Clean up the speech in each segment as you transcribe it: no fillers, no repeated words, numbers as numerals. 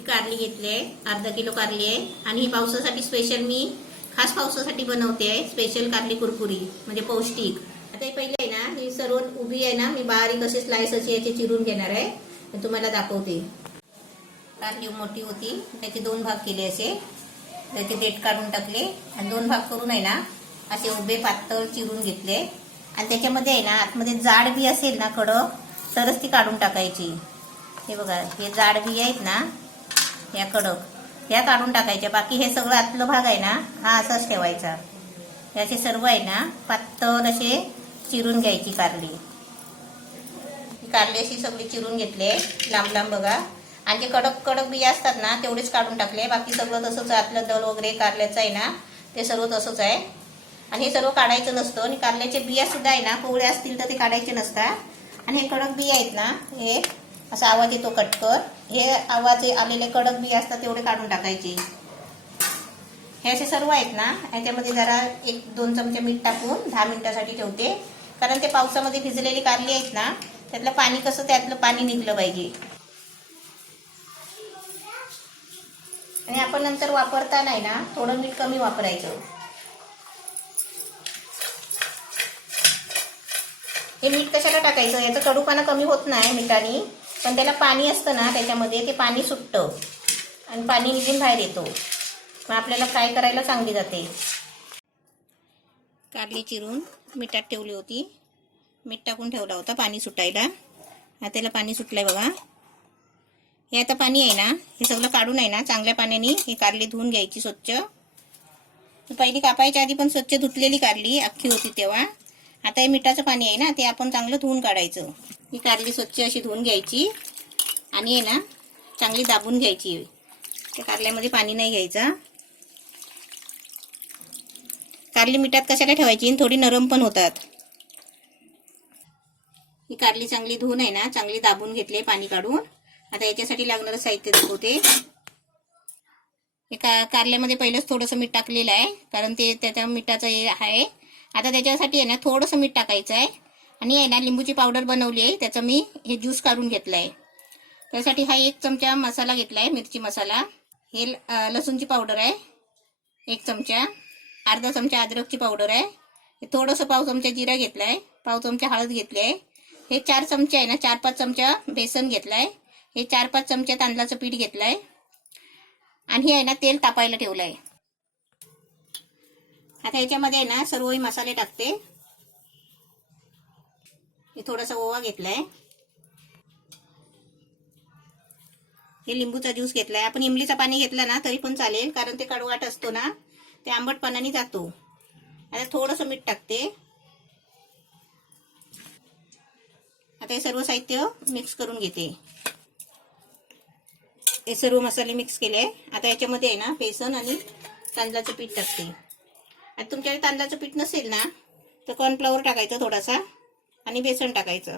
ही कारली घेतली आहे, अर्धा किलो कारली आहे आणि ही पावसासाठी स्पेशल मी खास पावसासाठी बनवते आहे. स्पेशल कारली कुरकुरी म्हणजे पौष्टिक. आता हे पहिले आहे ना, ही सर्व उभी आहे ना, मी बारीक असे स्लाइस असे याचे चिरून घेणार आहे. मी तुम्हाला दाखवते. कारली मोठी होती, त्याचे 2 भाग केले असे, त्याचे देठ काढून टाकले आणि 2 भाग करून आहे ना असे उभे पातळ चिरून घेतले. आणि त्याच्यामध्ये आहे ना आतमध्ये जाड बी असेल ना कडक, तरच ती काढून टाकायची. हे बघा, हे जाड बी आहेत ना, या कडक, या काढून टाकायच्या. बाकी हे सगळं आतलं भाग आहे ना, हा असाच ठेवायचा. याचे सर्व आहे ना पातळ असे चिरून घ्यायची कारली. कारली अशी सगळी चिरून घेतले लांब लांब बघा. आणि जे कडक कडक बिया असतात ना तेवढेच काढून टाकले. बाकी सगळं तसंच, आतलं दल वगैरे कारल्याचं आहे ना ते सर्व तसंच आहे. आणि हे सर्व काढायचं नसतं. आणि कारल्याचे बिया सुद्धा आहे ना, कोवळे असतील तर ते काढायचे नसतात. आणि हे कडक बिया आहेत ना, हे असा आवाज येतो कटकर, हे आवाज आलेले कडक बिया असतात तेवढे काढून टाकायचे. हे असे सर्व आहेत ना, याच्यामध्ये जरा 1-2 चमचे मीठ टाकून 10 मिनिटासाठी ठेवते. कारण ते पावसामध्ये भिजलेली कारली आहेत ना, त्यातलं पाणी कसं त्यातलं पाणी निघलं पाहिजे. आणि आपण नंतर वापरताना आहे ना थोडं मीठ कमी वापरायचं. हे मीठ कशाला टाकायचं, याचं कडूपणा कमी होत नाही मिठाने, पण त्याला पाणी असतं ना त्याच्यामध्ये, ते पाणी सुटतं आणि पाणी निघून बाहेर येतो. मग आपल्याला फ्राय करायला चांगली जाते. कारली चिरून मिठात ठेवली होती, मीठ टाकून ठेवला होता पाणी सुटायला. आता त्याला पाणी सुटलंय बघा. हे आता पाणी आहे ना, हे सगळं काढून आहे ना चांगल्या पाण्याने ही कारली धुवून घ्यायची स्वच्छ. पहिली कापायच्या आधी पण स्वच्छ धुतलेली कारली अख्खी होती तेव्हा. आता हे मिठाचं पाणी आहे ना, ते आपण चांगलं धुवून काढायचं. ही कारली स्वच्छ अशी धुवून घ्यायची आणि आहे ना चांगली दाबून घ्यायची. त्या कारल्यामध्ये पाणी नाही घ्यायचं. कारली मिठात कशाला ठेवायची, थोडी नरम पण होतात. ही कारली चांगली धुवून आहे ना चांगली दाबून घेतली पाणी काढून. आता याच्यासाठी लागणारं साहित्य दाखवते. कारल्यामध्ये पहिलंच थोडंसं मीठ टाकलेलं आहे, कारण ते त्याच्या मिठाचं हे आहे. आता त्याच्यासाठी आहे ना थोडंसं मीठ टाकायचं आहे. आणि आहे ना लिंबूची पावडर बनवली आहे, त्याचं मी हे ज्यूस काढून घेतलं आहे. त्यासाठी हा 1 चमचा मसाला घेतला आहे, मिरची मसाला. हे लसूणची पावडर आहे 1 चमचा. अर्धा चमचा अद्रकची पावडर आहे. हे थोडंसं पाव चमचा जिरा घेतला आहे. पाव चमचा हळद घेतली आहे. हे 4 चमचे आहे ना, 4-5 चमचा बेसन घेतला आहे. हे 4-5 चमचे तांदळाचं पीठ घेतलं आहे. आणि हे आहे ना तेल तापायला ठेवलं आहे. आता याच्यामध्ये आहे ना सर्व मसाले टाकते. हे थोडासा ओवा घेतलाय. हे लिंबूचा ज्यूस घेतलाय. आपण इमलीचं पाणी घेतलं ना तरी पण चालेल, कारण ते कडवट असतो ना, ते आंबटपणाने जातो. आता थोडंसं मीठ टाकते. आता हे सर्व साहित्य मिक्स करून घेते. हे सर्व मसाले मिक्स केले. आता याच्यामध्ये आहे ना बेसन आणि तांदळाचं पीठ टाकते. आता तुमच्याकडे तांदळाचं पीठ नसेल ना तर कॉर्नफ्लॉवर टाकायचं थोडासा आणि बेसन टाकायचं.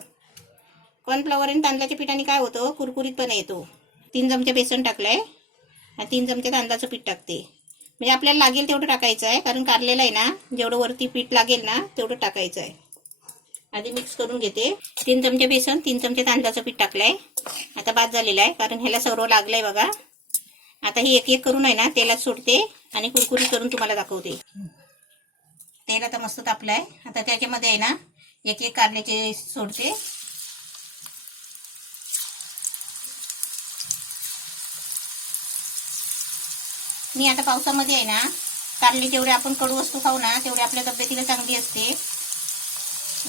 कॉर्नफ्लॉवर आणि तांदळाच्या पिठाने काय होतं, कुरकुरीतपणा येतो. 3 चमचे बेसन टाकलंय आणि 3 चमचे तांदळाचं पीठ टाकते. म्हणजे आपल्याला लागेल तेवढं टाकायचं आहे, कारण कारलेलं आहे ना जेवढं वरती पीठ लागेल ना तेवढं टाकायचं आहे. आधी मिक्स करून घेते. 3 चमचे बेसन, 3 चमचे तांदळाचं पीठ टाकलंय. आता बाद झालेलं आहे, कारण ह्याला सर्व लागलंय बघा. आता ही एक एक करून आहे ना तेलात सोडते आणि कुरकुरी करून तुम्हाला दाखवते. तेल आता मस्त तापलंय. आता त्याच्यामध्ये आहे ना एक एक कारल्याचे सोडते. मी आता पावसामध्ये आहे ना कारली जेवढे आपण कडू वस्तू खाऊ ना तेवढे आपल्या तब्येतीला चांगली असते.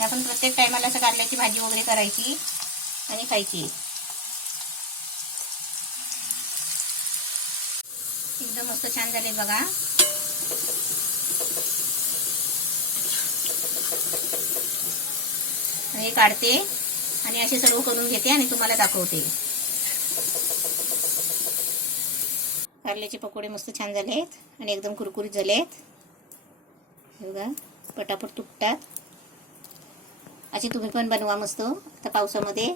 आपण प्रत्येक टायमाला असं कारल्याची भाजी वगैरे करायची आणि खायची. एकदम मस्त छान झाले बघा. हे काढते आणि असे सर्व करून घेते आणि तुम्हाला दाखवते. कारल्याचे पकोडे मस्त छान झालेत आणि एकदम कुरकुरीत झालेत बघा, पटापट तुटतात. अशी तुम्ही पण बनवा मस्त आता पावसामध्ये.